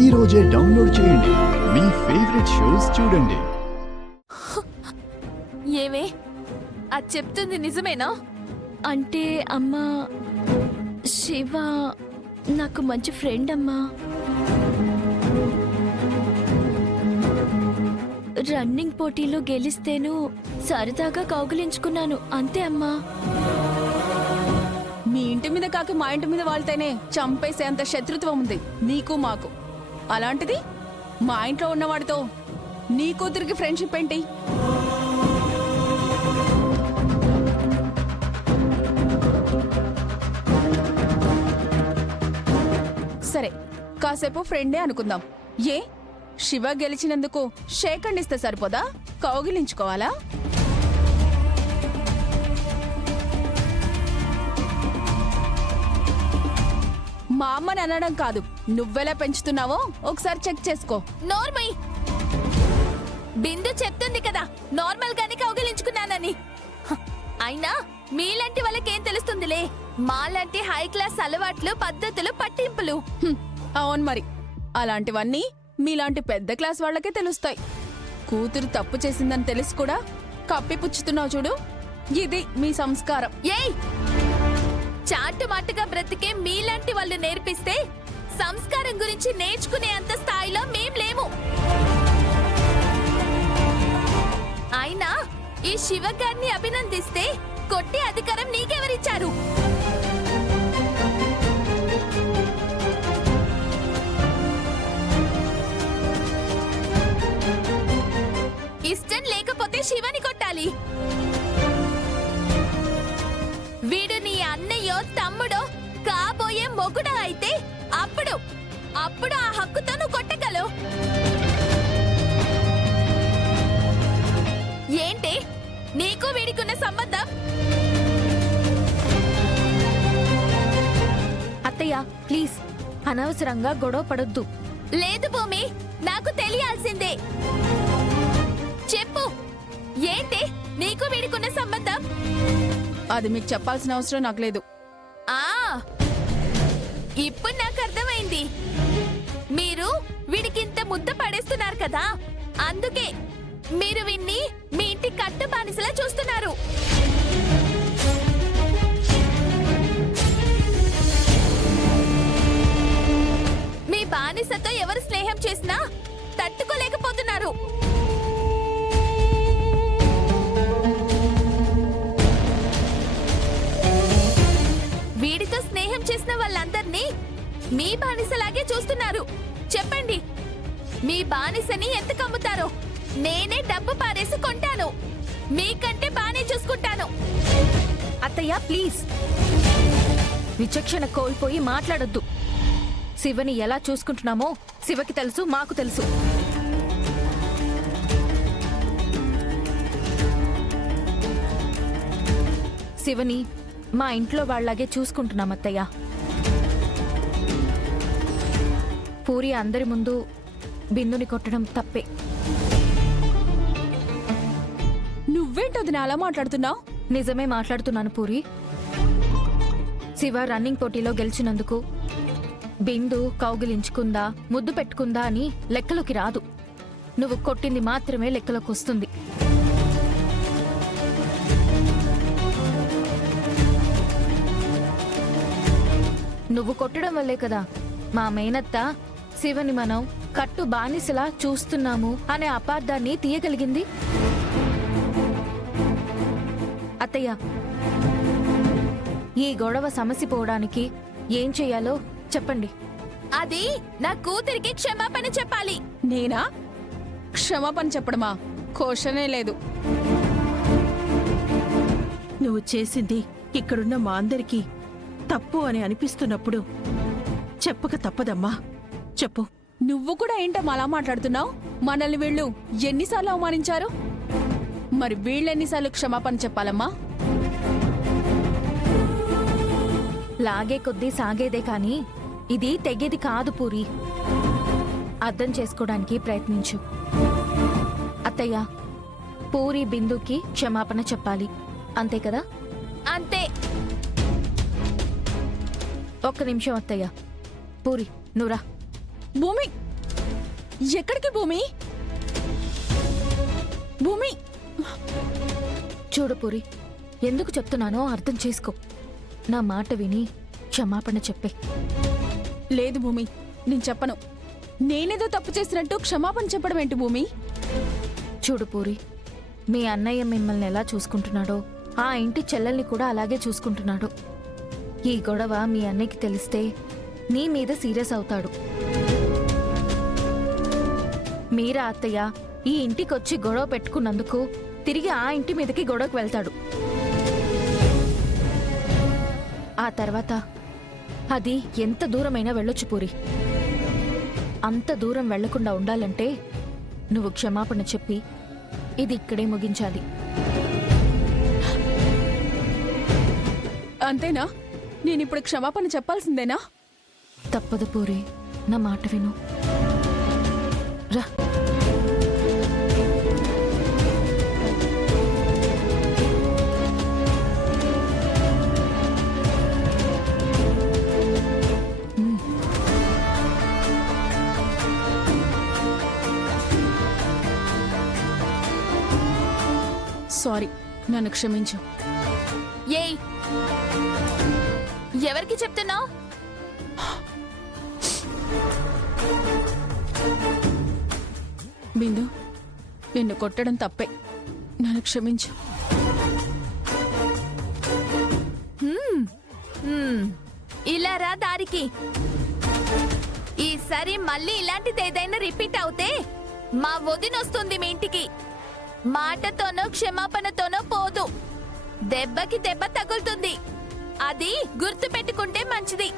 ఈ రోజే డౌన్లోడ్ చేయండి. మీ ఫేవరెట్ షోస్ చూడండి. ఏమే అది చెప్తుంది నిజమేనా? అంటే అమ్మా, శివ నాకు మంచి ఫ్రెండ్ అమ్మా. రన్నింగ్ పోటీలో గెలిస్తేను సరదాగా కౌగిలించుకున్నాను, అంతే అమ్మా. మీ ఇంటి మీద కాక మా ఇంటి మీద వాళ్తేనే చంపేసేంత శత్రుత్వం ఉంది నీకు మాకు. అలాంటిది మా ఇంట్లో ఉన్నవాడితో నీ కూతురికి ఫ్రెండ్షిప్ ఏంటి? సరే, కాసేపు ఫ్రెండే అనుకుందాం. ఏ శివ గెలిచినందుకు షేక్ హ్యాండ్ ఇస్తే సరిపోదా? కౌగిలించుకోవాలా? మా అమ్మని అనడం కాదు, నువ్వెలా పెంచుతున్నావో ఒకసారి చెక్ చేసుకో. నోర్మై, బిందు చెప్తుంది కదా నార్మల్ గానే కౌగిలించుకున్నానని. హ, అయినా మీలాంటి వాళ్ళకేం తెలుస్తుందిలే, మాలాంటి హై క్లాస్ అలవాట్లు, పద్ధతులు, పట్టింపులు. అవును మరి, అలాంటివన్నీ మీలాంటి పెద్ద క్లాస్ వాళ్ళకే తెలుస్తాయి. కూతురు తప్పు చేసిందని తెలిసి కూడా కప్పిపుచ్చుతున్నావు చూడు, ఇది మీ సంస్కారం. ఏయ్, చాటుమాటుగా బ్రతికే మీలాంటి వాళ్ళు నేర్పిస్తే సంస్కారం గురించి నేర్చుకునే అంత స్థాయిలో మేం లేము. అయినా ఈ శివ గారిని అభినందిస్తే కొట్టే అధికారం నీకెవరిచ్చారు? ఇష్టం లేకపోతే శివని కొట్టాలి. వీడు నీ అన్నయ్యో తమ్ముడో కాబోయే మొగుడో అయితే అప్పుడు ఆ హక్కుతో నువ్వు కొట్టగలవు. ఏంటి నీకు వీడికున్న సంబంధం? అత్తయ్య ప్లీజ్, అనవసరంగా గొడవ పడొద్దు. లేదు భూమి, నాకు తెలియాల్సిందే. చెప్పు, ఏంటి నీకు వీడికున్న సంబంధం? అది మీకు చెప్పాల్సిన అవసరం నాకు లేదు. ఇప్పుడు నాకు అర్థమైంది. మీరు వీడికింత ముద్ద పడేస్తున్నారు కదా, అందుకే మీరు విన్ని మీ ఇంటి కట్టు బానిసలా చూస్తున్నారు. మీ బానిసతో ఎవరు స్నేహం చేసినా తట్టుకోలేకపోతున్నారు. వీడితో స్నేహం చేసిన వాళ్ళందర్నీ మీ బానిసలాగే చూస్తున్నారు. చెప్పండి, మీ బానిసని ఎంత కమ్ముతారో నేనే డబ్బు పారేసి కొంటాను. మీకంటే బానే చూసుకుంటాను. అత్తయ్య ప్లీజ్, విచక్షణ కోల్పోయి మాట్లాడొద్దు. శివని ఎలా చూసుకుంటున్నామో శివకి తెలుసు, మాకు తెలుసు. శివని మా ఇంట్లో వాళ్ళలాగే చూసుకుంటున్నాం అత్తయ్య. పూరి అందరి ముందు బిందుని కొట్టడం తప్పే. నువ్వేంటది అలా మాట్లాడుతున్నావు? నిజమే మాట్లాడుతున్నాను పూరి. శివ రన్నింగ్ పోటీలో గెలిచినందుకు బిందు కౌగిలించుకుందా, ముద్దు పెట్టుకుందా అని లెక్కలోకి రాదు. నువ్వు కొట్టింది మాత్రమే లెక్కలోకి వస్తుంది. నువ్వు కొట్టడం వల్లే కదా మా మేనత్త శివని మనం కట్టు బానిసలా చూస్తున్నాము అనే అపార్థాన్ని తీయగలిగింది. అత్తయ్య, ఈ గొడవ సమసిపోవడానికి ఏం చెయ్యాలో చెప్పండి. అది నా కూతురికి క్షమాపణ చెప్పాలి. నేనా క్షమాపణ చెప్పడమా? క్వశ్చనే లేదు. నువ్వు చేసింది ఇక్కడున్న మా అందరికీ తప్పు అని అనిపిస్తున్నప్పుడు చెప్పక తప్పదమ్మా. చెప్పు. నువ్వు కూడా ఏంటమ్మా అలా మాట్లాడుతున్నావు? మనల్ని వీళ్ళు ఎన్నిసార్లు అవమానించారు? మరి వీళ్ళెన్నిసార్లు క్షమాపణ చెప్పాలమ్మా? లాగే కొద్దీ సాగేదే కాని ఇది తెగేది కాదు పూరి. అర్థం చేసుకోవడానికి ప్రయత్నించు. అత్తయ్య, పూరి బిందుకి క్షమాపణ చెప్పాలి, అంతే కదా? అంతే. ఒక్క నిమిషం అత్తయ్య. పూరి నువ్వురా. భూమి ఎక్కడికి భూమి? భూమి చూడు పూరి, ఎందుకు చెప్తున్నానో అర్థం చేసుకో. నా మాట విని క్షమాపణ చెప్పే. లేదు భూమి, నేను చెప్పను. నేనేదో తప్పు చేసినట్టు క్షమాపణ చెప్పడం ఏంటి భూమి? చూడు పూరి, మీ అన్నయ్య మిమ్మల్ని ఎలా చూసుకుంటున్నాడో ఆ ఇంటి చెల్లెల్ని కూడా అలాగే చూసుకుంటున్నాడు. ఈ గొడవ మీ అన్నయ్యకి తెలిస్తే నీ మీద సీరియస్ అవుతాడు. మీరా అత్తయ్య ఈ ఇంటికొచ్చి గొడవ పెట్టుకున్నందుకు తిరిగి ఆ ఇంటి మీదకి గొడవకు వెళ్తాడు. ఆ తర్వాత అది ఎంత దూరమైనా వెళ్ళొచ్చు పూరి. అంత దూరం వెళ్లకుండా ఉండాలంటే నువ్వు క్షమాపణ చెప్పి ఇది ఇక్కడే ముగించాలి. అంతేనా? నేనిప్పుడు క్షమాపణ చెప్పాల్సిందేనా? తప్పదు పూరి, నా మాట విను. రా. సారీ, నన్ను క్షమించు. ఏయ్, ఎవరికి చెప్తున్నావు? బిందు, నిన్ను కొట్టడం తప్పే, నన్ను క్షమించు. ఇలా రా దారికి. ఈసారి మళ్ళీ ఇలాంటిది ఏదైనా రిపీట్ అవుతే మా వదినొస్తుంది మీ ఇంటికి. మాటతోనో క్షమాపణతోనో పోదు, దెబ్బకి దెబ్బ తగులుతుంది. అది గుర్తు పెట్టుకుంటే మంచిది.